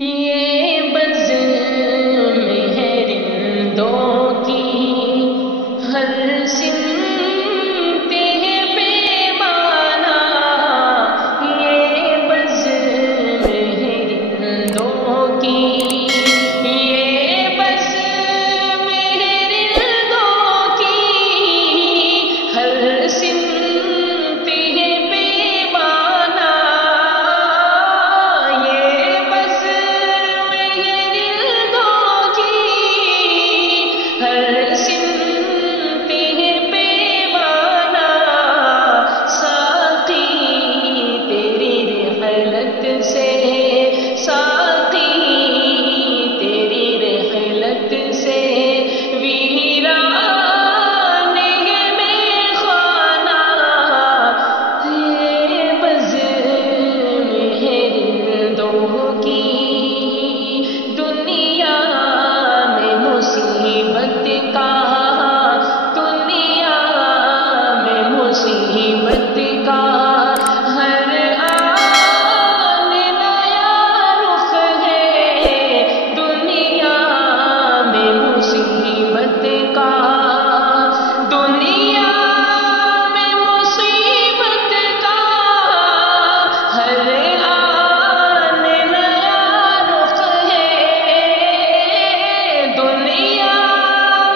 یہ بزم ہے رندوں کی ہر سمت ہے پیمانہ، یہ بزم ہے رندوں کی، یہ بزم ہے رندوں کی ہر سمت ہے پیمانہ، یہ بزم ہے رندوں کی ہر سمت ہے پیمانہ، ساقی تیری رحلت سے، ساقی تیری رحلت سے ویران ہے میخانہ، یہ بزم ہے رندوں کی دنیا میں مصیبت کا، دنیا میں مصیبت کا ہر آن نیا رخ ہے، دنیا میں مصیبت کا، دنیا میں مصیبت کا ہر آن نیا رخ ہے، دنیا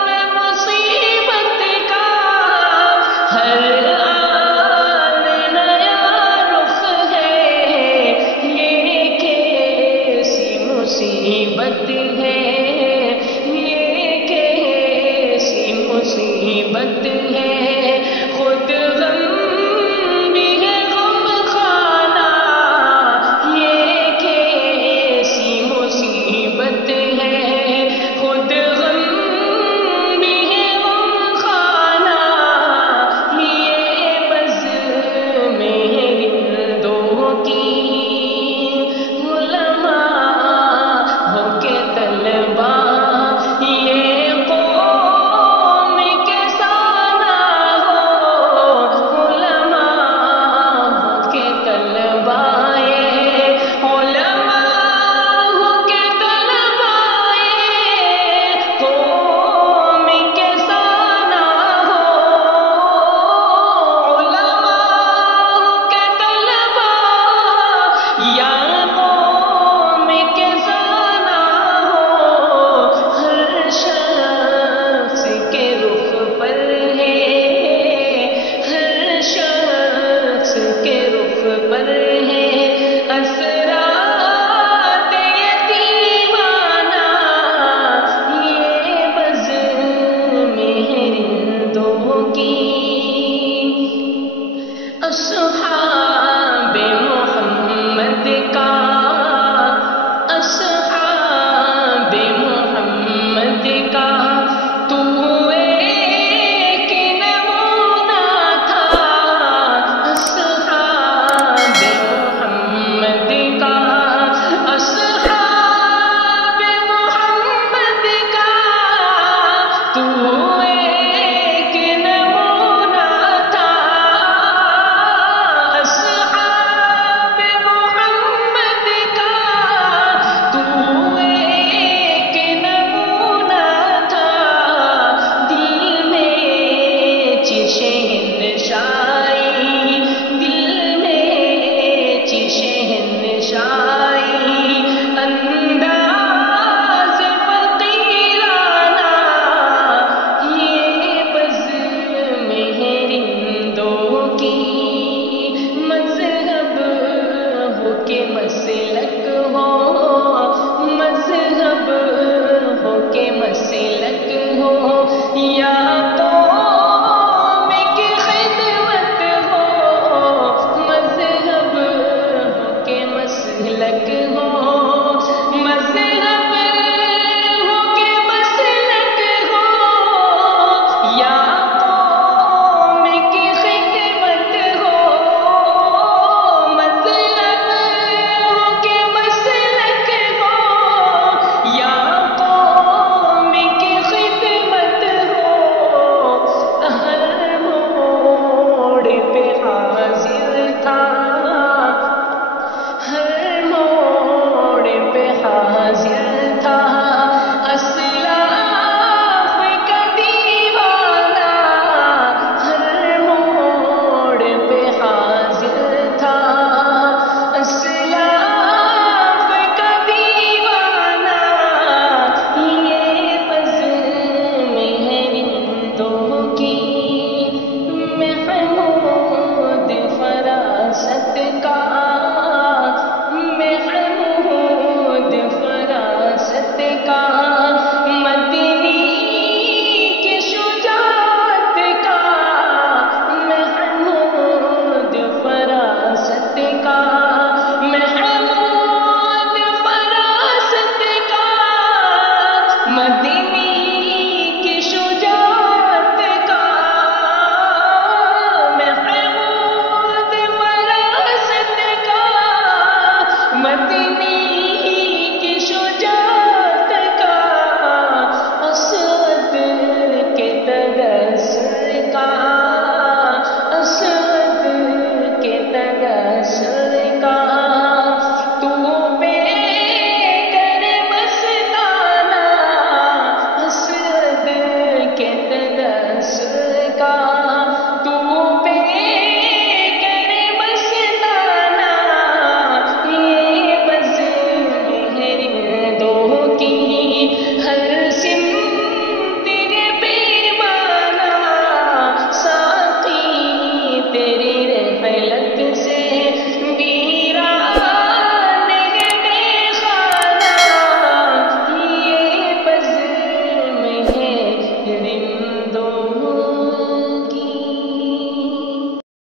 میں مصیبت کا ہر آن نیا رخ ہے، یہ کیسی مصیبت ہے، یہ کیسی مصیبت ہے، خود غم بھی ہے غم خانہ، یہ کیسی مصیبت ہے، خود غم بھی ہے غم خانہ، یہ بزم ہے رندوں کی علماء ہو کے طلبا، یہ قوم کے سانہ ہو، علماء ہو کے طلبا، یہ علماء ہو کے طلبا، یہ قوم کے سانہ ہو، علماء ہو کے طلبا یا قوم کے سانہ ہو، ہر شخص کے رخ پر ہے، ہر شخص کے رخ پر ہے اثرات یتیمانہ، یہ بزم ہے رندوں کی اصحاب محمد کا، اصحاب محمد کا تو ایک نمونہ تھا، اصحاب محمد کا، اصحاب محمد کا تو ایک نمونہ تھا، اصحاب محمد کا تو ایک نمونہ تھا، دل میں شہنشائی، دل میں شہنشائی انداز فقیرانہ، یہ بزم ہے رندوں کی مذہب ہو کے مسلک ہو، مذہب ہو کے مسلک ہو، یا قوم کی خدمت ہو، مذہب ہو کے مسلک ہو،